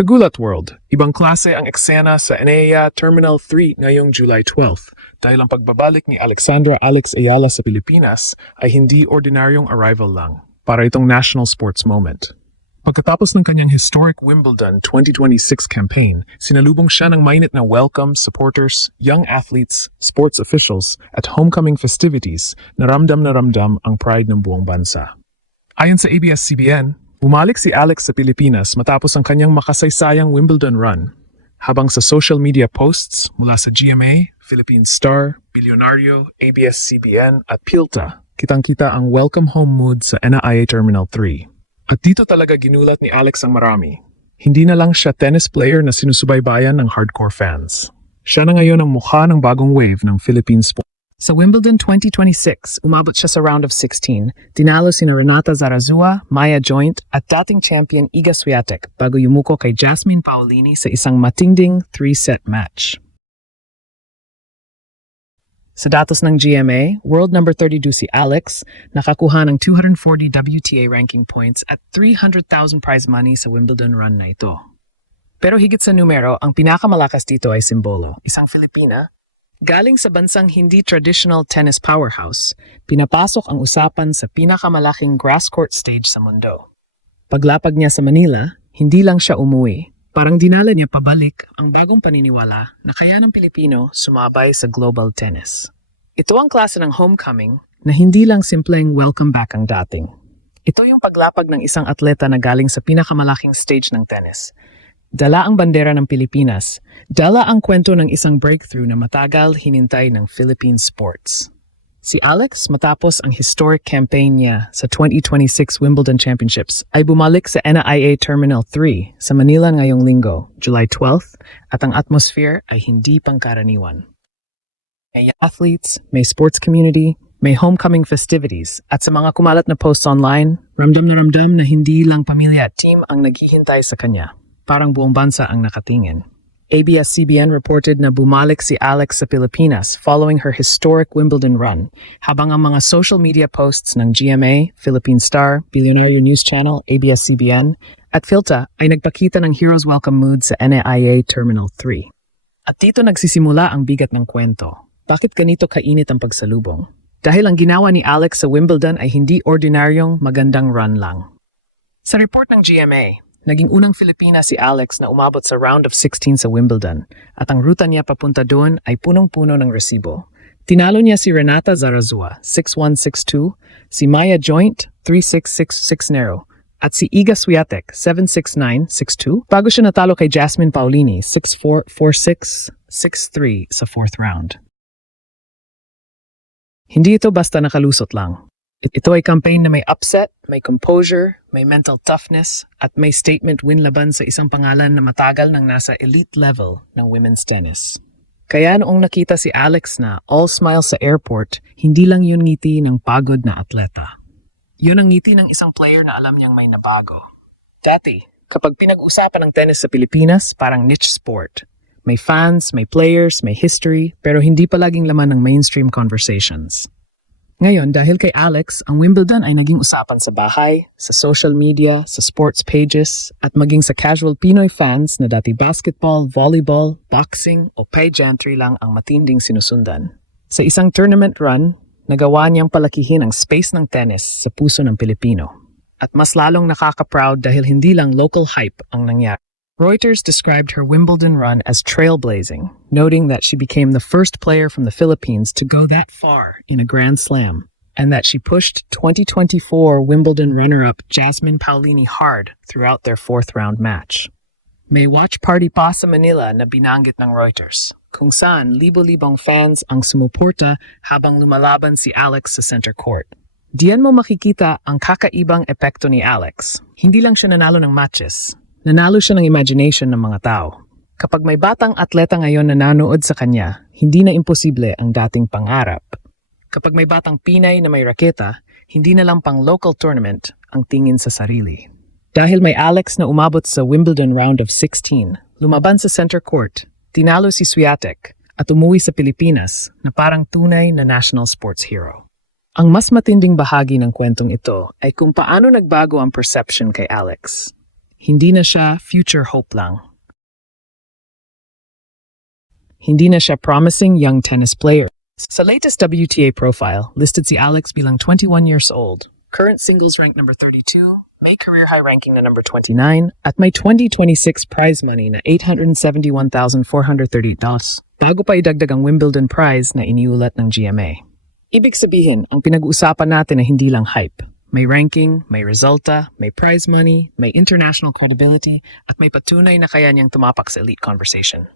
Kagulat World, ibang klase ang eksena sa NAIA Terminal 3 ngayong July 12 dahil ang pagbabalik ni Alexandra Alex Ayala sa Pilipinas ay hindi ordinaryong arrival lang, para itong national sports moment. Pagkatapos ng kanyang historic Wimbledon 2026 campaign, sinalubong siya ng mainit na welcome supporters, young athletes, sports officials at homecoming festivities na ramdam ang pride ng buong bansa. Ayon sa ABS-CBN, bumalik si Alex sa Pilipinas matapos ang kanyang makasaysayang Wimbledon run. Habang sa social media posts mula sa GMA, Philippine Star, Bilyonaryo, ABS-CBN at PILTA, kitang-kita ang welcome home mood sa NAIA Terminal 3. At dito talaga ginulat ni Alex ang marami. Hindi na lang siya tennis player na sinusubaybayan ng hardcore fans. Siya na ngayon ang mukha ng bagong wave ng Philippine sport. Sa Wimbledon 2026, umabot siya sa round of 16. Tinalo sina Renata Zarazua, Maya Joint at dating champion Iga Swiatek bago yumuko kay Jasmine Paolini sa isang matinding 3-set match. Sa datos ng GMA, world number 32 si Alex nakakuha ng 240 WTA ranking points at 300,000 prize money sa Wimbledon run na ito. Pero higit sa numero, ang pinakamalakas dito ay simbolo. Isang Filipina, galing sa bansang hindi traditional tennis powerhouse, pinapasok ang usapan sa pinakamalaking grass court stage sa mundo. Paglapag niya sa Manila, hindi lang siya umuwi. Parang dinala niya pabalik ang bagong paniniwala na kaya ng Pilipino sumabay sa global tennis. Ito ang klase ng homecoming na hindi lang simpleng welcome back ang dating. Ito yung paglapag ng isang atleta na galing sa pinakamalaking stage ng tennis. Dala ang bandera ng Pilipinas, dala ang kwento ng isang breakthrough na matagal hinintay ng Philippine sports. Si Alex, matapos ang historic campaign niya sa 2026 Wimbledon Championships, ay bumalik sa NAIA Terminal 3 sa Manila ngayong linggo, July 12, at ang atmosphere ay hindi pangkaraniwan. May athletes, may sports community, may homecoming festivities, at sa mga kumalat na posts online, ramdam na hindi lang pamilya at team ang naghihintay sa kanya. Parang buong bansa ang nakatingin. ABS-CBN reported na bumalik si Alex sa Pilipinas following her historic Wimbledon run, habang ang mga social media posts ng GMA, Philippine Star, Bilyonaryo News Channel, ABS-CBN, at PILTA ay nagpakita ng hero's welcome mood sa NAIA Terminal 3. At dito nagsisimula ang bigat ng kwento. Bakit ganito kainit ang pagsalubong? Dahil ang ginawa ni Alex sa Wimbledon ay hindi ordinaryong magandang run lang. Sa report ng GMA, naging unang Filipina si Alex na umabot sa round of 16 sa Wimbledon at ang ruta niya papunta doon ay punong-puno ng resibo. Tinalo niya si Renata Zarazua, 6-1-6-2, si Maya Joint, 3-6-6-6-0, at si Iga Swiatek, 7-6-9-6-2, bago siya natalo kay Jasmine Paolini, 6-4, 4-6, 6-3 sa fourth round. Hindi ito basta nakalusot lang. Ito ay campaign na may upset, may composure, may mental toughness, at may statement win laban sa isang pangalan na matagal nang nasa elite level ng women's tennis. Kaya noong nakita si Alex na all smile sa airport, hindi lang yun ngiti ng pagod na atleta. Yun ang ngiti ng isang player na alam niyang may nabago. Dati, kapag pinag-usapan ng tennis sa Pilipinas, parang niche sport. May fans, may players, may history, pero hindi palaging laman ng mainstream conversations. Ngayon, dahil kay Alex, ang Wimbledon ay naging usapan sa bahay, sa social media, sa sports pages, at maging sa casual Pinoy fans na dati basketball, volleyball, boxing o pageantry lang ang matinding sinusundan. Sa isang tournament run, nagawa niyang palakihin ang space ng tennis sa puso ng Pilipino. At mas lalong nakaka-proud dahil hindi lang local hype ang nangyari. Reuters described her Wimbledon run as trailblazing, noting that she became the first player from the Philippines to go that far in a Grand Slam, and that she pushed 2024 Wimbledon runner-up Jasmine Paolini hard throughout their fourth-round match. May watch party pa sa Manila na binanggit ng Reuters, kung saan libo-libong fans ang sumuporta habang lumalaban si Alex sa center court. Diyan mo makikita ang kakaibang epekto ni Alex. Hindi lang siya nanalo ng matches, nanalo siya ng imagination ng mga tao. Kapag may batang atleta ngayon na nanood sa kanya, hindi na imposible ang dating pangarap. Kapag may batang Pinay na may raketa, hindi na lang pang local tournament ang tingin sa sarili. Dahil may Alex na umabot sa Wimbledon round of 16, lumaban sa center court, tinalo si Swiatek at umuwi sa Pilipinas na parang tunay na national sports hero. Ang mas matinding bahagi ng kwentong ito ay kung paano nagbago ang perception kay Alex. Hindi na siya future hope lang. Hindi na siya promising young tennis player. Sa latest WTA profile, listed si Alex bilang 21 years old. Current singles rank number 32, may career high ranking na number 29, at may 2026 prize money na $871,430. Bago pa idagdag ang Wimbledon prize na iniulat ng GMA. Ibig sabihin, ang pinag-uusapan natin ay hindi lang hype. May ranking, may resulta, may prize money, may international credibility, at may patunay na kaya niyang tumapak sa elite conversation.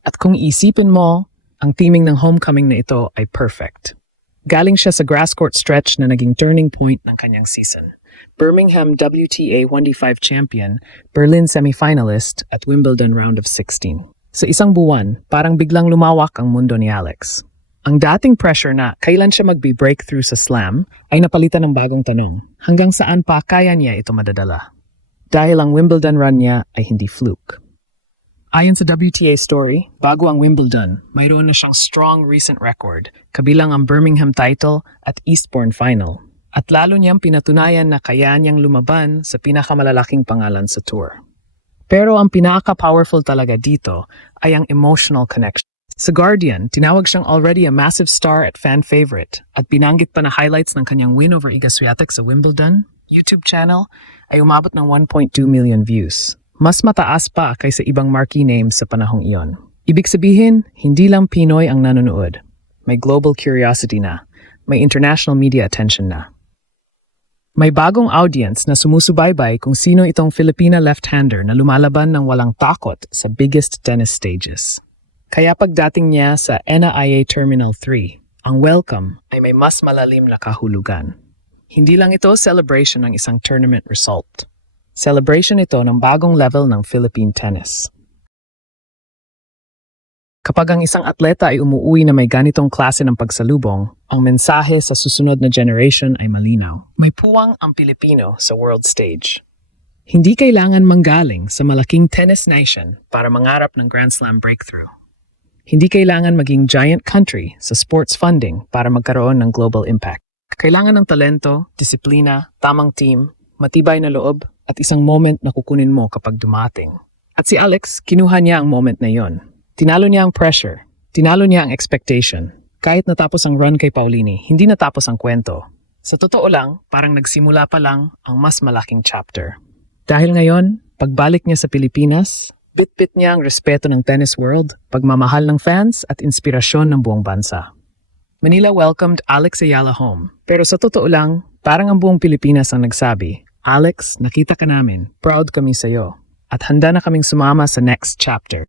At kung isipin mo, ang teaming ng homecoming na ito ay perfect. Galing siya sa grass court stretch na naging turning point ng kanyang season. Birmingham WTA 1D5 champion, Berlin semifinalist, at Wimbledon round of 16. Sa isang buwan, parang biglang lumawak ang mundo ni Alex. Ang dating pressure na kailan siya magbe-breakthrough sa slam ay napalitan ng bagong tanong. Hanggang saan pa kaya niya ito madadala? Dahil ang Wimbledon run niya ay hindi fluke. Ayon sa WTA story, bago ang Wimbledon, mayroon na siyang strong recent record, kabilang ang Birmingham title at Eastbourne final. At lalo niyang pinatunayan na kaya niyang lumaban sa pinakamalalaking pangalan sa tour. Pero ang pinaka-powerful talaga dito ay ang emotional connection. Sa Guardian, tinawag siyang already a massive star at fan favorite at binanggit pa na highlights ng kanyang win over Iga Swiatek sa Wimbledon YouTube channel ay umabot ng 1.2 million views. Mas mataas pa kaysa ibang marquee names sa panahong iyon. Ibig sabihin, hindi lang Pinoy ang nanonood. May global curiosity na. May international media attention na. May bagong audience na sumusubaybay kung sino itong Filipina left-hander na lumalaban ng walang takot sa biggest tennis stages. Kaya pagdating niya sa NIA Terminal 3, ang welcome ay may mas malalim na kahulugan. Hindi lang ito celebration ng isang tournament result. Celebration ito ng bagong level ng Philippine tennis. Kapag ang isang atleta ay umuwi na may ganitong klase ng pagsalubong, ang mensahe sa susunod na generation ay malinaw. May puwang ang Pilipino sa world stage. Hindi kailangan manggaling sa malaking tennis nation para mangarap ng Grand Slam breakthrough. Hindi kailangan maging giant country sa sports funding para magkaroon ng global impact. Kailangan ng talento, disiplina, tamang team, matibay na loob, at isang moment na kukunin mo kapag dumating. At si Alex, kinuha niya ang moment na yon. Tinalo niya ang pressure. Tinalo niya ang expectation. Kahit natapos ang run kay Paulini, hindi natapos ang kwento. Sa totoo lang, parang nagsimula pa lang ang mas malaking chapter. Dahil ngayon, pagbalik niya sa Pilipinas, bit-bit niya ang respeto ng tennis world, pagmamahal ng fans at inspirasyon ng buong bansa. Manila welcomed Alex Ayala home. Pero sa totoo lang, parang ang buong Pilipinas ang nagsabi, Alex, nakita ka namin. Proud kami sa'yo. At handa na kaming sumama sa next chapter.